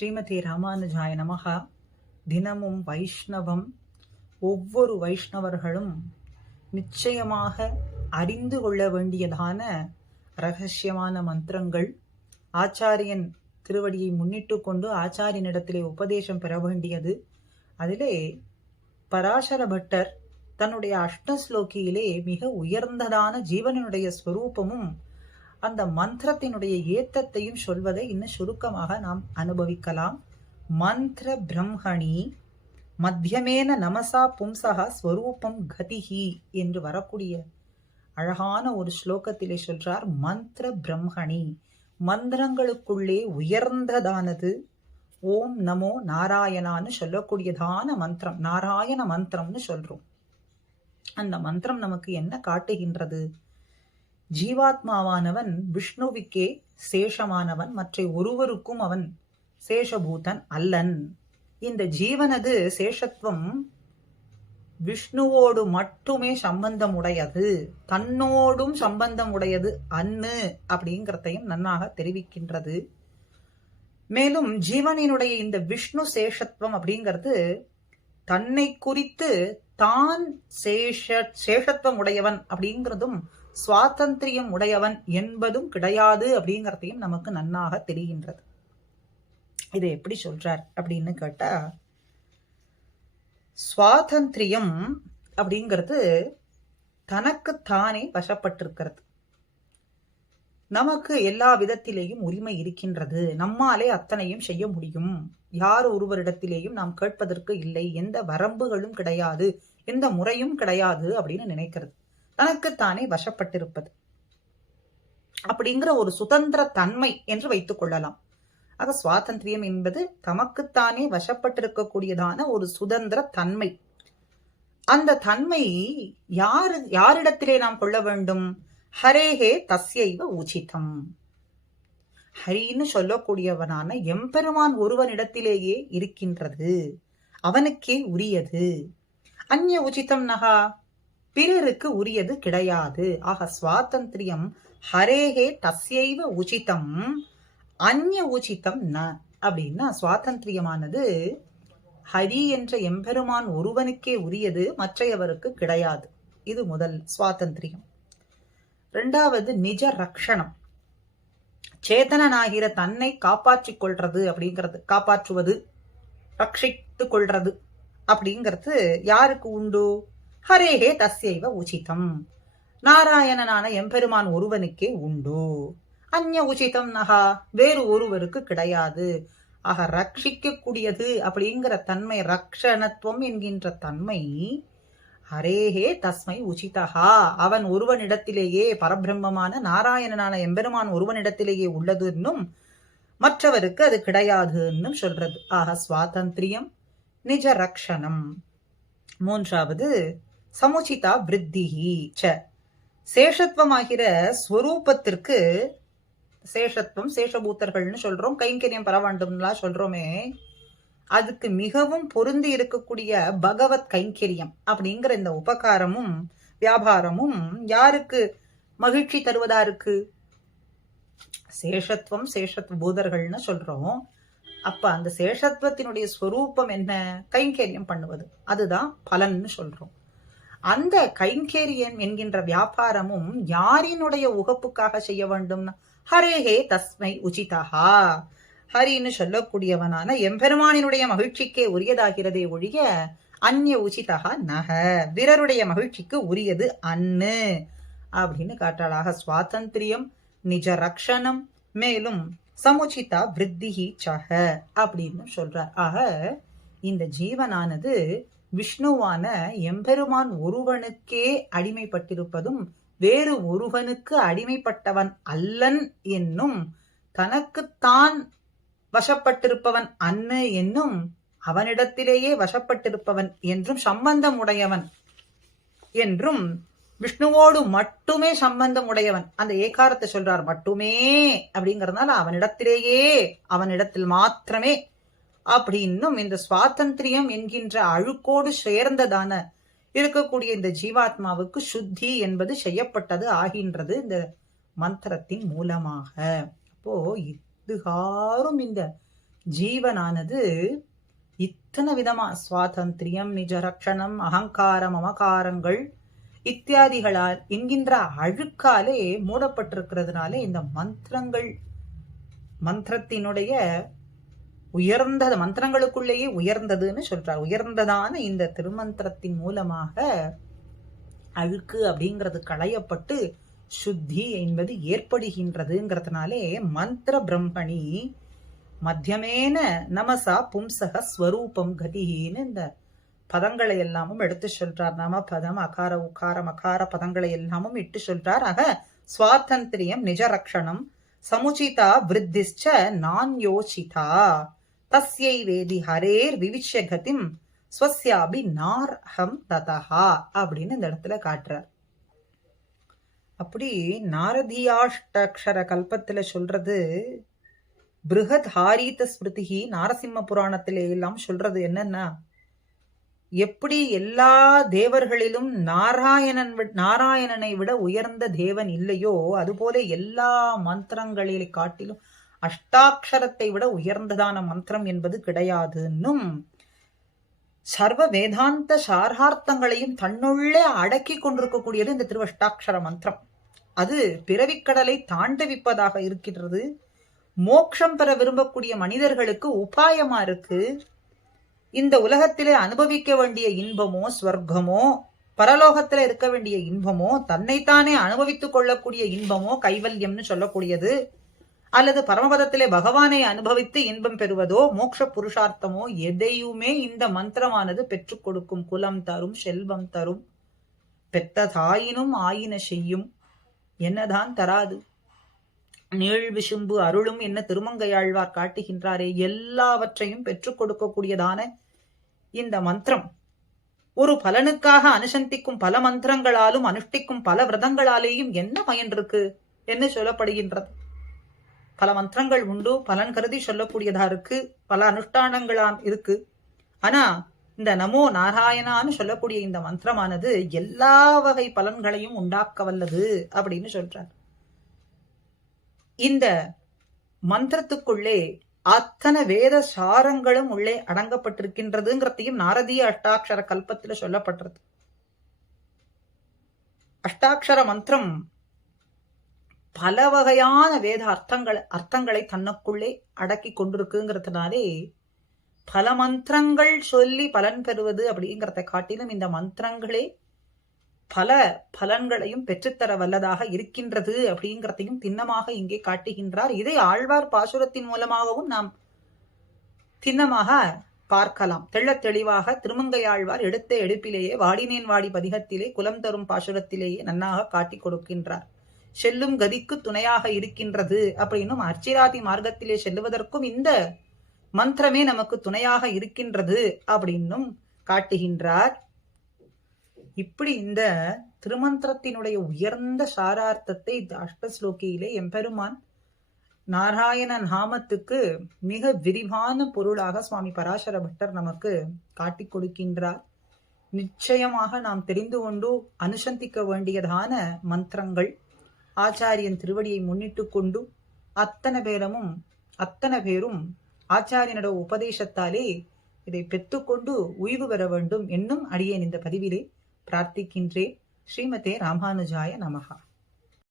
ஸ்ரீமதி ராமானுஜாய நமகா. தினமும் வைஷ்ணவம் ஒவ்வொரு வைஷ்ணவர்களும் நிச்சயமாக அறிந்து கொள்ள வேண்டியதான ரகசியமான மந்திரங்கள். ஆச்சாரியன் திருவடியை முன்னிட்டு கொண்டு ஆச்சாரியனிடத்திலே உபதேசம் பெற வேண்டியது. அதிலே பராசர பட்டர் தன்னுடைய அஷ்டஸ்லோகியிலே மிக உயர்ந்ததான ஜீவனுடைய ஸ்வரூபமும் அந்த மந்திரத்தினுடைய ஏத்தத்தையும் சொல்வதை இன்னும் சுருக்கமாக நாம் அனுபவிக்கலாம். மந்திர பிரம்மணி மத்தியமேன நமசா பும்சகா ஸ்வரூபம் கதிஹி என்று வரக்கூடிய அழகான ஒரு ஸ்லோகத்திலே சொல்றார் மந்திர பிரம்மணி. மந்திரங்களுக்குள்ளே உயர்ந்ததானது. ஓம் நமோ நாராயணான்னு சொல்லக்கூடியதான மந்திரம் நாராயண மந்திரம்னு சொல்றோம். அந்த மந்திரம் நமக்கு என்ன காட்டுகின்றது? ஜீவாத்மாவானவன் விஷ்ணுவுக்கே சேஷமானவன் மற்ற ஒருவருக்கும் அவன் சேஷபூதன் அல்லன். இந்த ஜீவனது சேஷத்துவம் விஷ்ணுவோடு மட்டுமே சம்பந்தம் உடையது தன்னோடும் சம்பந்தம் உடையது அன்னு அப்படிங்கிறதையும் நன்னாக தெரிவிக்கின்றது. மேலும் ஜீவனினுடைய இந்த விஷ்ணு சேஷத்துவம் அப்படிங்கிறது தன்னை குறித்து தான் சேஷ சேஷத்துவம் உடையவன் அப்படிங்கிறதும் சுவாதந்திரியம் உடையவன் என்பதும் கிடையாது அப்படிங்கிறதையும் நமக்கு நன்னாக தெரிகின்றது. இதை எப்படி சொல்றார் அப்படின்னு கேட்டா சுவாதந்திரியம் அப்படிங்கிறது தனக்குத்தானே வசப்பட்டிருக்கிறது. நமக்கு எல்லா விதத்திலேயும் உரிமை இருக்கின்றது. நம்மாலே அத்தனையும் செய்ய முடியும். யார் ஒருவரிடத்திலேயும் நாம் கேட்பதற்கு இல்லை. எந்த வரம்புகளும் கிடையாது. எந்த முறையும் கிடையாது அப்படின்னு நினைக்கிறது. தனக்குத்தானே வசப்பட்டிருப்பது. அப்படிங்கிற ஒரு சுதந்திர தன்மை என்று வைத்துக் கொள்ளலாம். ஆக சுவாதந்திரியம் என்பது தமக்குத்தானே வசப்பட்டிருக்கக்கூடியதான ஒரு சுதந்திர தன்மை அந்த தன்மை யாரு யாரிடத்திலே நாம் கொள்ள வேண்டும்? ஹரேஹே தஸ்யைவ உச்சிதம். ஹரின்னு சொல்லக்கூடியவனான எம்பெருமான் ஒருவனிடத்திலேயே இருக்கின்றது. அவனுக்கே உரியது. அந்நிய உச்சிதம் நகா பிறருக்கு உரியது கிடையாது. ஆக சுவாதந்திரியம் ஹரேஹே தஸ்யைவ உச்சிதம் அந்நிய உச்சிதம் ந. அப்படின்னா சுவாதந்திரியமானது ஹரி என்ற எம்பெருமான் ஒருவனுக்கே உரியது மற்றையவருக்கு கிடையாது. இது முதல் சுவாதந்திரியம். ரெண்டாவது நிஜ ரக்ஷணம். சேதனனாகிற தன்னை காப்பாற்றிக் கொள்றது அப்படிங்கிறது காப்பாற்றுவது ரட்சித்து கொள்றது அப்படிங்கிறது யாருக்கு உண்டு? ஹரேகே தஸ்யைவ உச்சிதம். நாராயணனான எம்பெருமான் ஒருவனுக்கே உண்டு. அந்நிய உச்சிதம் நகா வேறு ஒருவருக்கு கிடையாது. ஆக ரட்சிக்கக்கூடியது அப்படிங்கிற தன்மை ரக்ஷணத்துவம் என்கின்ற தன்மை ஹரேஹே தஸ்மை உச்சிதஹா. அவன் ஒருவனிடத்திலேயே பரபிரம்மமான நாராயணனான எம்பெருமான் ஒருவனிடத்திலேயே உள்ளது என்னும் மற்றவருக்கு அது கிடையாதுன்னு சொல்றது. ஆக சுவாதந்திரியம் நிஜ ரக்ஷணம். மூன்றாவது சமுச்சிதா விருத்திஹி ச. சேஷத்துவமாகிற ஸ்வரூபத்திற்கு சேஷத்துவம் சேஷபூத்தர்கள்னு சொல்றோம் கைங்கரியம் பெற வேண்டும்லாம் சொல்றோமே அதுக்கு மிகவும் பொருந்தி இருக்கக்கூடிய பகவத் கைங்கரியம் அப்படிங்கிற இந்த உபகாரமும் வியாபாரமும் யாருக்கு மகிழ்ச்சி தருவதா இருக்கு சேஷத்துவம் சேஷத்துவ பூதர்கள்னு சொல்றோம். அப்ப அந்த சேஷத்துவத்தினுடைய ஸ்வரூபம் என்ன? கைங்கரியம் பண்ணுவது. அதுதான் பலன்னு சொல்றோம். அந்த கைங்கேரியன் என்கின்ற வியாபாரமும் யாரினுடைய உகப்புக்காக செய்ய வேண்டும்? ஹரேஹே தஸ்மை உச்சிதஹா. ஹரின்னு சொல்லக்கூடியவனான எம்பெருமானினுடைய மகிழ்ச்சிக்கே உரியதாகிறதே ஒழிய அந்நிய உச்சிதஹா நக வீரருடைய மகிழ்ச்சிக்கு உரியது அன்னு. அப்படின்னு காட்டாளாக சுவாதந்திரியம் நிஜ ரக்ஷணம் மேலும் சமுச்சிதா விருத்திஹி சக அப்படின்னு சொல்றார். ஆக இந்த ஜீவனானது விஷ்ணுவான எம்பெருமான் ஒருவனுக்கே அடிமைப்பட்டிருப்பதும் வேறு ஒருவனுக்கு அடிமைப்பட்டவன் அல்லன் என்னும் தனக்குத்தான் வசப்பட்டிருப்பவன் அன்னு என்னும் அவனிடத்திலேயே வசப்பட்டிருப்பவன் என்றும் சம்பந்தம் உடையவன் என்றும் விஷ்ணுவோடு மட்டுமே சம்பந்தம் உடையவன் அந்த ஏகாரத்தை சொல்றார் மட்டுமே அப்படிங்கறதுனால அவனிடத்திலேயே அவனிடத்தில் மாத்திரமே அப்படின்னும் இந்த சுவாதந்திரியம் என்கின்ற அழுக்கோடு சேர்ந்ததான இருக்கக்கூடிய இந்த ஜீவாத்மாவுக்கு சுத்தி என்பது செய்யப்பட்டது ஆகின்றது இந்த மந்திரத்தின் மூலமாக. அப்போ இதுகாரும் இந்த ஜீவனானது இத்தனை விதமா சுவாதந்திரியம் நிஜ ரக்ஷணம் அகங்காரம் அமகாரங்கள் இத்தியாதிகளால் என்கின்ற அழுக்காலே மூடப்பட்டிருக்கிறதுனால இந்த மந்திரங்கள் மந்திரத்தினுடைய உயர்ந்த மந்திரங்களுக்குள்ளேயே உயர்ந்ததுன்னு சொல்றார். உயர்ந்ததான இந்த திருமந்திரத்தின் மூலமாக அழுக்கு அப்படிங்கிறது களையப்பட்டு சுத்தி என்பது ஏற்படுகின்றதுங்கிறதுனாலே மந்திர பிரம்மணி மத்தியமேன நமசா பும்சக ஸ்வரூபம் கதிகின்னு இந்த பதங்களை எல்லாமும் எடுத்து சொல்றார். நம பதம் அகார உக்காரம் மகார பதங்களை எல்லாமும் இட்டு சொல்றார். ஆக சுவாதந்திரியம் நிஜரக்ஷணம் சமுச்சிதா விருத்திஷ்ச நான் யோசிதா. தஸ்யை வேதி ஹரேர் விவிஷ்ய கதிம் ஸ்வஸ்யாபி நார்ஹம் ததஹா அப்படின்னு இந்த இடத்துல காட்டுறார். அப்படி நாரதியாஷ்டக்ஷர கல்பத்துல சொல்றது பிருகத் ஹாரீத ஸ்மிருதிகி நாரசிம்ம புராணத்திலே எல்லாம் சொல்றது என்னன்னா எப்படி எல்லா தேவர்களிலும் நாராயணன் நாராயணனை விட உயர்ந்த தேவன் இல்லையோ அதுபோல எல்லா மந்திரங்களை காட்டிலும் அஷ்டாட்சரத்தை விட உயர்ந்ததான மந்திரம் என்பது கிடையாதுன்னும் சர்வ வேதாந்த சார்கார்த்தங்களையும் தன்னுள்ளே அடக்கி கொண்டிருக்கக்கூடியது இந்த திருவஷ்டாட்சர மந்திரம். அது பிறவிக்கடலை தாண்டவிப்பதாக இருக்கின்றது. மோட்சம் பெற விரும்பக்கூடிய மனிதர்களுக்கு உபாயமா இருக்கு. இந்த உலகத்திலே அனுபவிக்க வேண்டிய இன்பமோ ஸ்வர்க்கமோ பரலோகத்துல இருக்க வேண்டிய இன்பமோ தன்னைத்தானே அனுபவித்துக் கொள்ளக்கூடிய இன்பமோ கைவல்யம்னு சொல்லக்கூடியது. அல்லது பரமபதத்திலே பகவானை அனுபவித்து இன்பம் பெறுவதோ மோட்ச புருஷார்த்தமோ எதையுமே இந்த மந்திரமானது பெற்றுக் கொடுக்கும் குலம் தரும் செல்வம் தரும். பெத்த தாயினும் ஆயின செய்யும். என்னதான் தராது. நீள் விசும்பு அருளும் என்ன திருமங்கையாழ்வார் காட்டுகின்றாரே. எல்லாவற்றையும் பெற்றுக் கொடுக்கக்கூடியதான இந்த மந்திரம். ஒரு பலனுக்காக அனுசந்திக்கும் பல மந்திரங்களாலும் அனுஷ்டிக்கும் பல விரதங்களாலேயும் என்ன பயன் இருக்கு? என்ன சொல்லப்படுகின்றது? பல மந்திரங்கள் உண்டு பலன் கருதி சொல்லக்கூடியதா இருக்கு பல அனுஷ்டானங்களாம் இருக்கு. ஆனா இந்த நமோ நாராயணான்னு சொல்லக்கூடிய இந்த மந்திரமானது எல்லா வகை பலன்களையும் உண்டாக்க வல்லது அப்படின்னு சொல்றார். இந்த மந்திரத்துக்குள்ளே அத்தனை வேத சாரங்களும் உள்ளே அடங்கப்பட்டிருக்கின்றதுங்கிறதையும் நாரதிய அஷ்டாட்சர கல்பத்துல சொல்லப்பட்டிருக்கு. அஷ்டாட்சர மந்திரம் பல வகையான வேத அர்த்தங்கள் அர்த்தங்களை தன்னுக்குள்ளே அடக்கி கொண்டிருக்குங்கிறதுனாலே பல மந்திரங்கள் சொல்லி பலன் பெறுவது அப்படிங்கிறத காட்டிலும் இந்த மந்திரங்களே பல பலன்களையும் பெற்றுத்தர வல்லதாக இருக்கின்றது அப்படிங்கிறதையும் திண்ணமாக இங்கே காட்டுகின்றார். இதை ஆழ்வார் பாசுரத்தின் மூலமாகவும் நாம் திண்ணமாக பார்க்கலாம். தெள்ளத் தெளிவாக திருமங்கையாழ்வார் எடுத்த எடுப்பிலேயே வாடினேன் வாடி பதிகத்திலே குலம் தரும் பாசுரத்திலேயே நன்னாக காட்டிக் கொடுக்கின்றார். செல்லும் கதிக்கு துணையாக இருக்கின்றது அப்படின்னும் அர்ச்சிராதி மார்க்கத்திலே செல்லுவதற்கும் இந்த மந்திரமே நமக்கு துணையாக இருக்கின்றது அப்படின்னும் காட்டுகின்றார். இப்படி இந்த திருமந்திரத்தினுடைய உயர்ந்த சாரார்த்தத்தை இந்த அஷ்டஸ்லோகியிலே எம்பெருமான் நாராயண நாமத்துக்கு மிக விரிவான பொருளாக சுவாமி பராசர பட்டர் நமக்கு காட்டிக் கொடுக்கின்றார். நிச்சயமாக நாம் தெரிந்து கொண்டு அனுசந்திக்க வேண்டியதான மந்திரங்கள் ஆச்சாரியன் திருவடியை முன்னிட்டு கொண்டு அத்தனை பேரமும் அத்தனை பேரும் ஆச்சாரியனோட உபதேசத்தாலே இதை பெற்றுக்கொண்டு உய்வு பெற வேண்டும் என்னும் அடியேன் இந்த பதிவிலே பிரார்த்திக்கின்றேன். ஸ்ரீமதே ராமானுஜாய நமகா